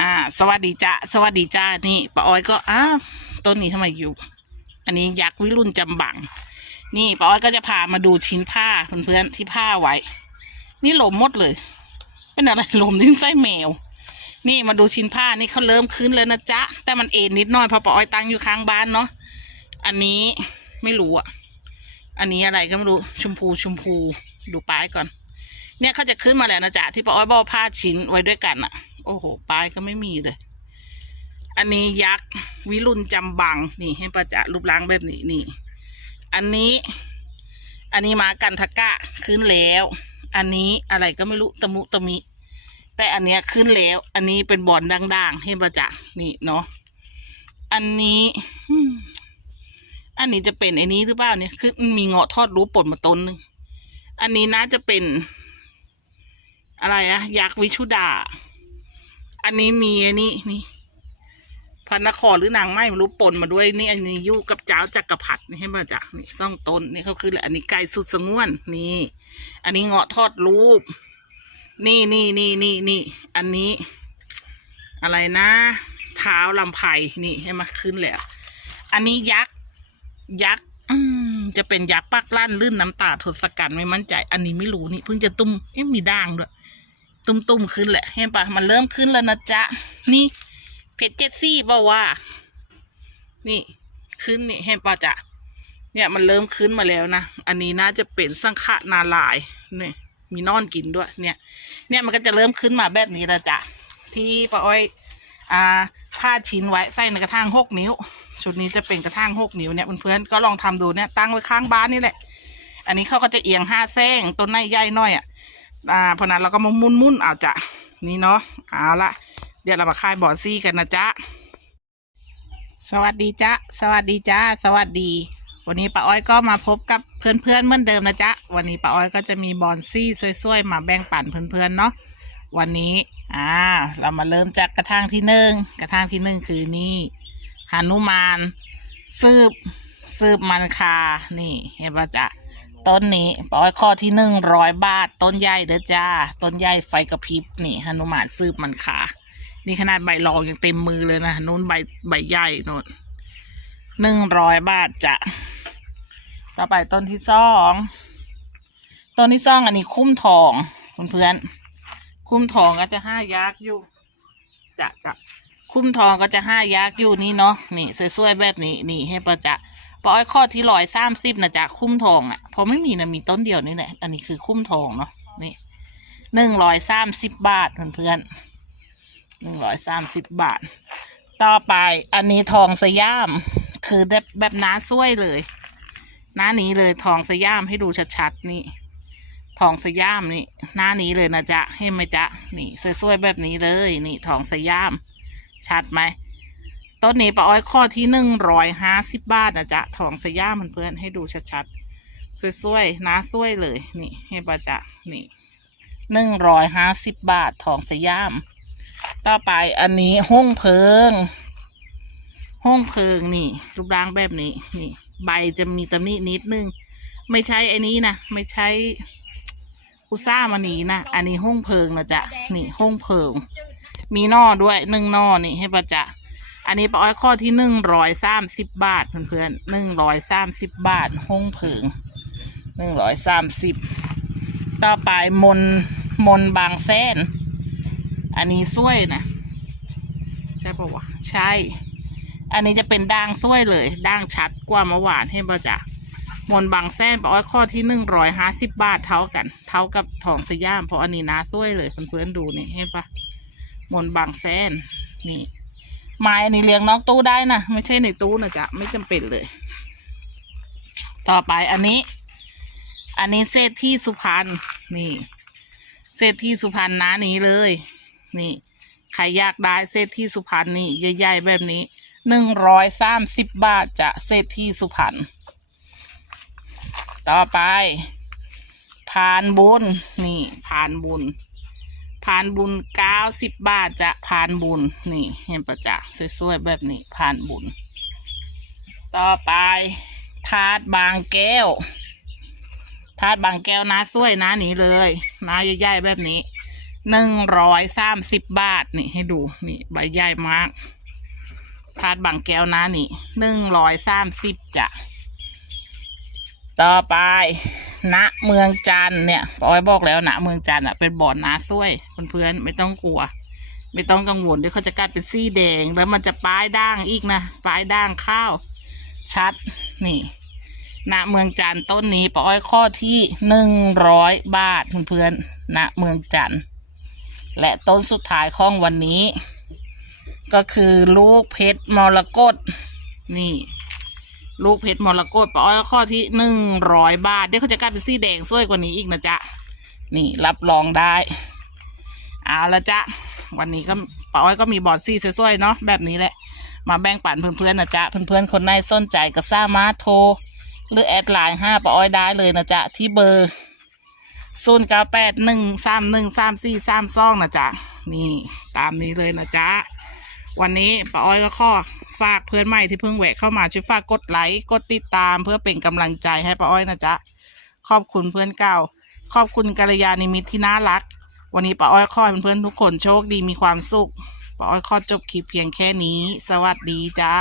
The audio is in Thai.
อ่า สวัสดีจ้าสวัสดีจ้านี่ป้าอ้อยก็อ้าวต้นนี้ทำไมอยู่ อันนี้ยักษ์วิรุณจำบัง นี่ป้าอ้อยก็จะพามาดูชิ้นผ้าเพื่อนๆที่ผ้าไว้ นี่หลมหมดเลย เป็นอะไรหลมทิ้งไส้แมว นี่มาดูชิ้นผ้านี่เขาเริ่มขึ้นแล้วนะจ๊ะ แต่มันเอ็นนิดหน่อยเพราะป้าอ้อยตั้งอยู่ข้างบ้านเนาะ อันนี้ไม่รู้อะ อันนี้อะไรก็ไม่รู้ ชมพูชมพู ดูป้ายก่อน เนี่ยเขาจะขึ้นมาแล้วนะจ๊ะที่ป้าอ้อยบอกผ้าชิ้นไว้ด้วยกันอะ อ้โห ป้ายก็ไม่มีเลย อันนี้ยักษ์วิรุณจำบัง นี่ให้ประจะรูปร่างแบบนี้นี่ อันนี้ อันนี้มากันทะกะขึ้นแล้ว อันนี้อะไรก็ไม่รู้ตะมุตะมิ แต่อันเนี้ยขึ้นแล้ว อันนี้เป็นบอลด่างๆให้ประจะนี่เนาะ อันนี้อันนี้จะเป็นไอ้นี้หรือเปล่าเนี่ยคือมีเงาะทอดรู้ปนมาต้นนึง อันนี้น่าจะเป็น อะไรอะยักษ์วิชุดา อันนี้มีอันนี้นี่พันนครหรือนางไม้ไม่รู้ปนมาด้วยนี่ อันนี้ยู่กับเจ้าจักรพรรดินี่ให้มาจากนี่ซ่องต้นนี่เขาคืออันนี้ไก่สุดสงวนนี่ อันนี้เงาะทอดรูป นี่นี่นี่นี่นี่อันนี้ อะไรนะเท้าลำไผ่นี่ให้มาขึ้นแล้ว อันนี้ยักษ์ยักษ์จะเป็นยักษ์ปักลั่นลื่นน้ำตาทศกัณฐ์ไม่มั่นใจ อันนี้ไม่รู้นี่เพิ่งจะตุ้มเอ๊ะมีด่างด้วย ตุ้มๆขึ้นแหละ เห็นปะมันเริ่มขึ้นแล้วนะจ๊ะ นี่เพชรเจ็ดซี่บอกว่านี่ขึ้นนี่เห็นปะจ๊ะเนี่ยมันเริ่มขึ้นมาแล้วนะ อันนี้น่าจะเป็นสังขะนาลายณ์นี่มีนอนกินด้วย เนี่ย เนี่ยมันก็จะเริ่มขึ้นมาแบบนี้ล้วจ้ะ ที่ป้าอ้อย อ่าผ้าชิ้นไว้ใส่ในกระถางหกนิ้ว ชุดนี้จะเป็นกระถางหกนิ้วเนี่ยเพื่อนๆก็ลองทำดูเนี่ยตั้งไว้ข้างบ้านนี่แหละ อันนี้เขาก็จะเอียงห้าเส้งต้นไม้ใหญ่น่อยอะ อ่าเพราะนั้นเราก็มามุนมุนเอาจ้ะนี่เนาะเอาละเดี๋ยวเรามาคายบอร์ซี่กันนะจ๊ะสวัสดีจ้ะสวัสดีจ้าสวัสดี วันนี้ป้าอ้อยก็มาพบกับเพื่อนๆเหมือนเดิมนะจ๊ะวันนี้ป้าอ้อยก็จะมีบอลซี่สวยๆมาแบ่งปันเพื่อนๆเนาะวันนี้อ่าเรามาเริ่มจากกระถางที่หนึ่งกระถางที่หนึ่งคือนี่หานุมานสืบสืบมันคา นี่ เห็นปะจ๊ะ ต้นนี้ปอยข้อที่หนึ่งร้อยบาท ต้นใหญ่เด้อจ้า ต้นใหญ่ไฟกระพริบนี่หนุมานซืบมันขานี่ขนาดใบรองยังเต็มมือเลยนะนู้นใบใบใหญ่นู้นหนึ่งร้อยบาทจ้ะต่อไปต้นที่สองต้นที่สองอันนี้คุ้มทองเพื่อนๆคุ้มทองก็จะห้ายักษ์อยู่จะจะคุ้มทองก็จะห้ายักษ์อยู่นี่เนาะนี่สวยๆแบบนี้นี่ให้ประจะ ปอยข้อที่ร้อยสามสิบนะจ๊ะคุ้มทองอะพราะไม่มีนะมีต้นเดียวนี่แหละ อันนี้คือคุ้มทองเนาะ นี่หนึ่งร้อยสามสิบบาทเพื่อนๆหนึ่งร้อยสามสิบบาท ต่อไปอันนี้ทองสยาม คือแบบแบบน้าสวยเลยหน้านี้เลยทองสยามให้ดูชัดๆนี่ทองสยามนี่ หน้านี้เลยนะจ๊ะเห็นไหมจ๊ะนี่สวยๆแบบนี้เลย นี่ทองสยาม ชัดไหม ต้นนี้ป้าอ้อยข้อที่หนึ่งร้อยห้าสิบบาทนะจ๊ะทองสยามเพื่อนๆให้ดูชัดๆสวยๆนะสวยเลย นี่ให้ป้าจ๊ะนี่หนึ่งร้อยห้าสิบบาททองสยาม ต่อไปอันนี้ห้องเพิง ห้องเพิงนี่ รูปร่างแบบนี้ นี่ ใบจะมีตำหนินิดนึง ไม่ใช่อ้นี้นะไม่ใช่อุซ่ามานีนะอันนี้ห้องเพิงนะจ๊ะนี่ห้องเพิง มีนอด้วยหนึ่งนอนี่ให้ป้าจ๊ะ อันนี้ป้าอ้อยข้อที่หนึ่งร้อยสามสิบบาทเพื่อนๆหนึ่งร้อยสามสิบบาทห้องผึ่งหนึ่งร้อยสามสิบต่อไปมนมนบางแสนอันนี้สวยนะใช่ปะวะใช่ อันนี้จะเป็นด่างสวยเลยด่างชัดกว่าเมื่อวานให้ป่ะจ๊ะมนบางแสนปอ้อยข้อที่หนึ่งร้อยห้าสิบบาทเท่ากัน เท่ากับทองสยามเพราะอันนี้นาสวยเลยเพื่อนๆดูนี่ให้ปะมนบางแสนนี่ ไม้อันนี้เลี้ยงนอกตู้ได้นะไม่ใช่ในตู้นะจ๊ะไม่จำเป็นเลย ต่อไปอันนี้ อันนี้เศษที่สุพรรณนี่เศษที่สุพรรณนะนี้เลย นี่ใครอยากได้เศษที่สุพรรณนี่ใหญ่ๆแบบนี้หนึ่งร้อยสามสิบบาทจะเศษที่สุพรรณต่อไปพานบุญนี่พานบุญ พานบุญเก้าสิบบาทจะพานบุญนี่ เห็นประจักษ์สวยๆแบบนี้พานบุญ ต่อไปทาดบางแก้วทาดบางแก้วนะสวยนะนี้เลยนะใหญ่ๆแบบนี้หนึ่งร้อยสามสิบบาทนี่ให้ดูนี่ใบใหญ่มากถาดบางแก้วนะนี่หนึ่งร้อยสามสิบจ้ะต่อไป ณเมืองจันเนี่ยปอยบอกแล้วณเมืองจันอะเป็นบ่อน้าซ้วยเพื่อนๆไม่ต้องกลัว ไม่ต้องกังวลเดี๋ยวเขาจะกลายเป็นสีแดง แล้วมันจะป้ายด่างอีกนะป้ายด่างข้าว ชัดนี่ณเมืองจันต้นนี้ปอยข้อที่หนึ่งร้อยบาทเพื่อนๆณเมืองจันและต้นสุดท้ายของวันนี้ ก็คือลูกเพชรมรกตนี่ ลูกเพชรมรกตปาอ้อยข้อที่หนึ่งร้อยบาท เดี๋ยวเขาจะกลายเป็นสีแดงสวยกว่านี้อีกนะจ๊ะ นี่รับรองได้ เอาละจ๊ะ วันนี้ก็ป้าอ้อยก็มีบอร์ดซี่สวยๆเนาะแบบนี้แหละ มาแบ่งปันเพื่อนๆนะจ๊ะ เพื่อนๆคนไหนสนใจก็สามารถโทร หรือแอดไลน์ห้าป้าอ้อยได้เลยนะจ๊ะ ที่เบอร์ศูนย์เก้าแปดหนึ่งสามหนึ่งสามสี่สามสองนะจ๊ะ นี่ตามนี้เลยนะจ๊ะ วันนี้ป้าอ้อยก็ข้อ ฝากเพื่อนใหม่ที่เพิ่งแหวกเข้ามาช่วยฝากกดไลค์กดติดตามเพื่อเป็นกำลังใจให้ป้าอ้อยนะจ๊ะขอบคุณเพื่อนเก่า ขอบคุณกัลยาณิมิตที่น่ารัก วันนี้ป้าอ้อยขอให้เพื่อนๆทุกคนโชคดีมีความสุขป้าอ้อยขอจบคลิปเพียงแค่นี้ สวัสดีจ้า